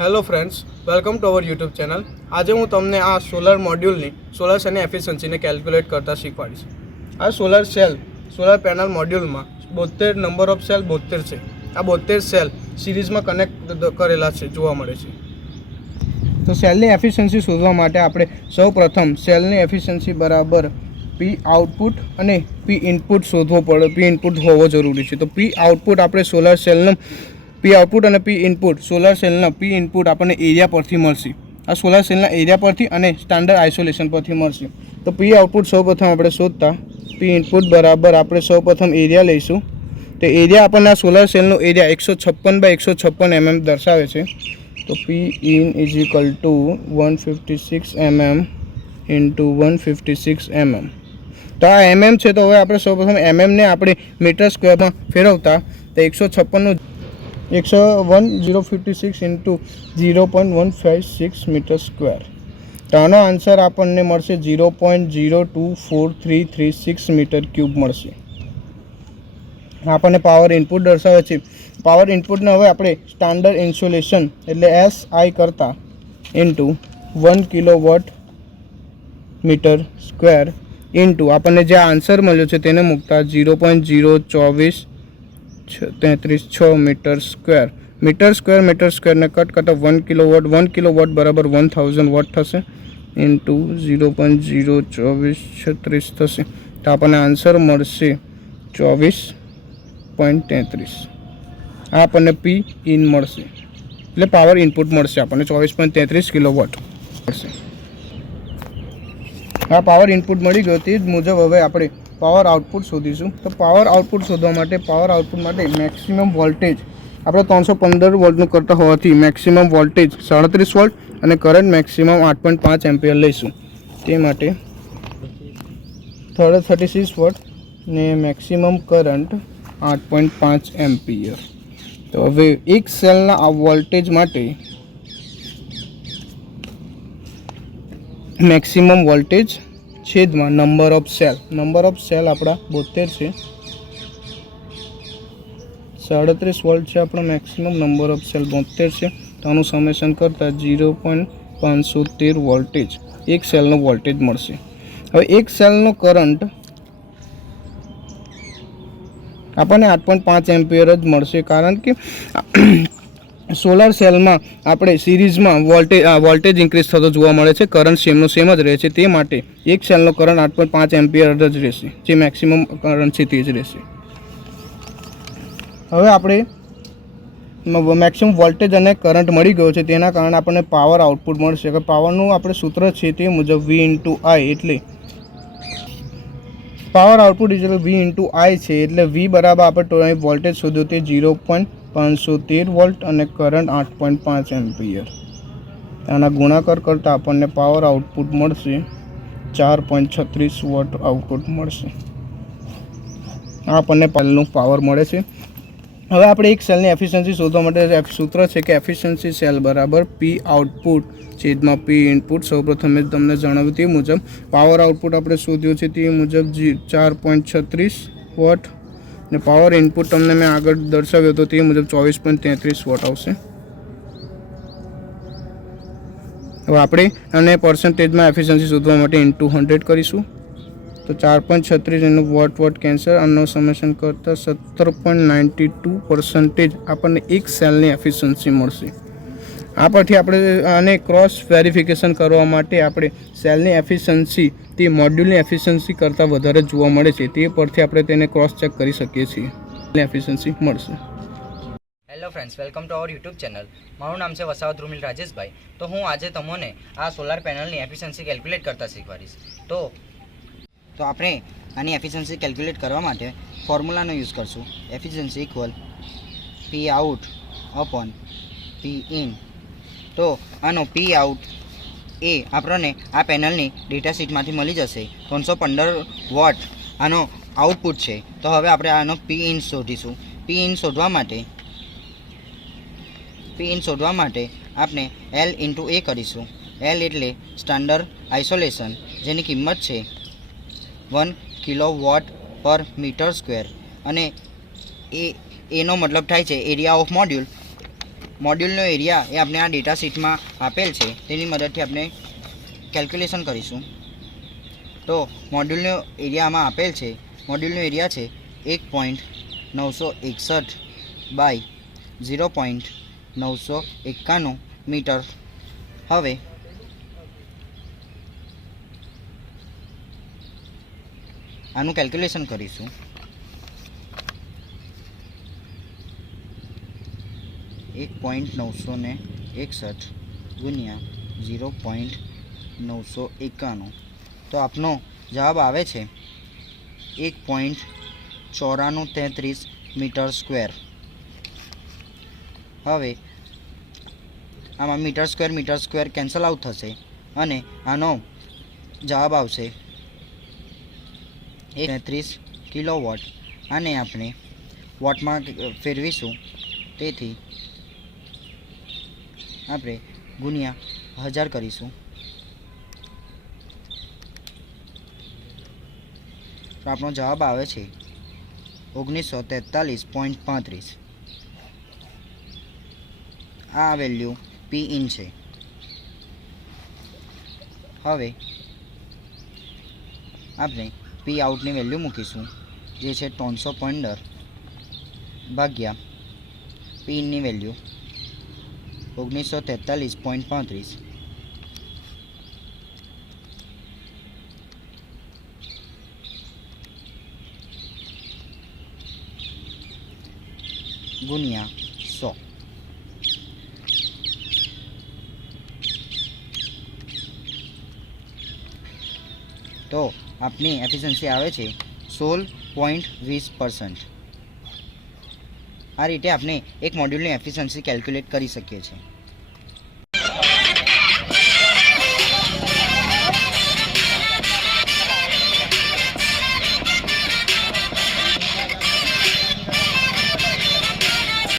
Hello friends, welcome to our YouTube channel. આજે હું તમને આ સોલર મોડ્યુલની સોલર સેલની એફિશિયન્સીને કેલ્ક્યુલેટ કરતાં શીખવાડીશ. આ સોલર પેનલ મોડ્યુલમાં 72 નંબર ઓફ સેલ 72 છે. આ 72 સેલ સિરીઝમાં કનેક્ટ કરેલા છે જોવા મળે છે. તો સેલની એફિશિયન્સી શોધવા માટે આપણે સૌપ્રથમ સેલની એફિશિયન્સી બરાબર પી આઉટપુટ અને પી ઇનપુટ શોધવો પડે. પી ઇનપુટ હોવો જરૂરી છે. તો પી આઉટપુટ આપણે સોલર સેલનો પી આઉટપુટ અને પી ઇનપુટ સોલર સેલના પી ઇનપુટ આપણને એરિયા પરથી મળશે. આ સોલર સેલના એરિયા પરથી અને સ્ટાન્ડર્ડ આઇસોલેશન પરથી મળશે. તો પી આઉટપુટ સૌપ્રથમ આપણે શોધતા પી ઇનપુટ બરાબર આપણે સૌપ્રથમ એરિયા લઈશું. તો એરિયા આપણને આ સોલર સેલનો એરિયા 156 બાય 156 mm દર્શાવે છે. તો P in is equal to 156 mm into 156 mm. તો આ mm છે. તો હવે આપણે સૌપ્રથમ mmને આપણે મીટર સ્ક્વેરમાં ફેરવતા તો 1056 ઇન્ટુ 0.156 મીટર સ્ક્વેર. તો આનો આન્સર આપણને મળશે 0.024336 મીટર ક્યુબ મળશે. આપણને પાવર ઇનપુટ દર્શાવે છે. પાવર ઇનપુટને હવે આપણે સ્ટાન્ડર્ડ ઇન્સ્યુલેશન એટલે SI કરતા into 1 kilowatt metre square into આપણને જે આન્સર મળ્યો છે તેને મૂકતા 0.02433 મીટર સ્ક્વેર. મીટર સ્ક્વેરને કટ કરતાં 1 કિલોવોટ બરાબર 1000 વોટ થશે ઇન્ટુ 0.02436 થશે. તો આપણને આન્સર મળશે 24.33. આ આપણને પી ઇન મળશે એટલે પાવર ઇનપુટ મળશે આપણને 24.33 કિલોવોટ મળશે. આ પાવર ઇનપુટ મળી ગયો. તે જ મુજબ હવે આપણે પાવર આઉટપુટ શોધીશું. તો પાવર આઉટપુટ શોધવા માટે મેક્સિમમ વોલ્ટેજ આપણે 315 વોલ્ટનું કરતા હોવાથી મેક્સિમમ વોલ્ટેજ 37 વોલ્ટ અને કરંટ મેક્સિમમ 8.5 એમ્પિયર લઈશું. તે માટે 36 વોટ ને મેક્સિમમ કરંટ 8.5 એમ્પિયર. તો હવે એક સેલના આ વોલ્ટેજ માટે મેક્સિમમ વોલ્ટેજ છેદમાં નંબર ઓફ સેલ આપણા 72 છે. 37 વોલ્ટ છે આપણો મેક્સિમમ, નંબર ઓફ સેલ 72 છે. તો આનું સમેશન કરતાં 0.513 વોલ્ટેજ એક સેલનો વોલ્ટેજ મળશે. હવે એક સેલનો કરંટ આપણને 8.5 એમ્પિયર જ મળશે, કારણ કે સોલર સેલમાં આપણે સિરીઝમાં વોલ્ટેજ ઇન્ક્રીઝ થતો જોવા મળે છે. કરંટ સેમનો સેમ જ રહે છે. તે માટે એક સેલનો કરંટ 8.5 એમ્પિયર જ રહેશે. જે મેક્સિમમ કરંટ છે તે જ રહેશે. હવે આપણે મેક્સિમમ વોલ્ટેજ અને કરંટ મળી ગયો છે, તેના કારણે આપણને પાવર આઉટપુટ મળશે. કે પાવરનું આપણે સૂત્ર છે તે મુજબ V ઇન્ટુ I, એટલે પાવર આઉટપુટ એટલે V ઇન્ટુ I છે. એટલે V બરાબર આપણે વોલ્ટેજ શોધ્યો તે 0.513 વોલ્ટ અને કરંટ 8.5 એમ્પિયર. આના ગુણાકાર કરતાં આપણને પાવર આઉટપુટ મળશે 4.36 વોટ આઉટપુટ મળશે. આ આપણને પહેલું પાવર મળે છે. હવે આપણે એક સેલની એફિશિયન્સી શોધવા માટે સૂત્ર છે કે એફિશિયન્સી સેલ બરાબર પી આઉટપુટ છેદમાં પી ઇનપુટ. સૌપ્રથમ મેં તમને જણાવ્યું તે મુજબ પાવર આઉટપુટ આપણે શોધ્યો છે તે મુજબ 4.36 વોટ ને પાવર ઇનપુટ તમને મેં આગળ દર્શાવ્યો હતો તે મુજબ 24.33 વોટ આવશે. હવે આપણે અને પર્સન્ટેજમાં એફિશિયન્સી શોધવા માટે ઇન્ટુ 100 કરીશું. તો 4.36 એનું વોટ કેન્સર, આનો સમેશન કરતાં 17.92% આપણને એક સેલની એફિશિયન્સી મળશે. આ પરથી આપણે આને ક્રોસ વેરિફિકેશન કરવા માટે આપણે સેલની એફિશિયન્સી તે મોડ્યુલની એફિશિયન્સી કરતાં વધારે જોવા મળે છે. તે પરથી આપણે તેને ક્રોસ ચેક કરી શકીએ છીએ. એફિશિયન્સી મળશે. Hello friends, welcome to our YouTube channel. મારું નામ છે વસાવત રૂમિલ રાજેશભાઈ. તો હું આજે તમને આ સોલાર પેનલની એફિશિયન્સી કેલ્ક્યુલેટ કરતાં શીખવાડીશ. તો આપણે આની એફિશિયન્સી કેલ્ક્યુલેટ કરવા માટે ફોર્મ્યુલાનો યુઝ કરશું. Efficiency equal P out upon P in. તો આનો પી આઉટ એ આપણને આ પેનલની ડેટા શીટમાંથી મળી જશે. 315 વોટ આનો આઉટપુટ છે. તો હવે આપણે આનો પી ઇન શોધીશું. પી ઇન શોધવા માટે આપણે L ઇન્ટુ એ કરીશું. L એટલે સ્ટાન્ડર્ડ આઇસોલેશન, જેની કિંમત છે 1 કિલોવોટ પર મીટર સ્ક્વેર અને એનો મતલબ થાય છે એરિયા ઓફ મોડ્યુલ. મોડ્યુલનો એરિયા એ આપણે આ ડેટા શીટમાં આપેલ છે તેની મદદથી આપણે કેલ્ક્યુલેશન કરીશું. તો મોડ્યુલનો એરિયામાં આપેલ છે. મોડ્યુલનો એરિયા છે 1.961 બાય 0.991 મીટર. હવે આનું કેલ્ક્યુલેશન કરીશું. એક 961 ગુણ્યા 0.991 તો આપનો જવાબ આવે છે 1.9433 મીટર સ્ક્વેર. હવે આમાં મીટર સ્ક્વેર કેન્સલ આઉટ થશે અને આનો જવાબ આવશે 133 કિલોવોટ. આને આપણે વોટમાં ફેરવીશું, તેથી આપણે ગુણ્યા 1000 કરીશું. તો આપણો જવાબ આવે છે 1943.35. આ વેલ્યુ પી ઇન છે. હવે આપણે પી આઉટની વેલ્યુ મૂકીશું, જે છે 315 ભાગ્યા પી ઇનની વેલ્યુ 1943.35. ગુણ્યા 100. તો આપની એફિશિયન્સી આવે છે 16.20%. આ રીતે આપણે એક મોડ્યુલની એફિશિયન્સી કેલ્ક્યુલેટ કરી શકીએ છીએ.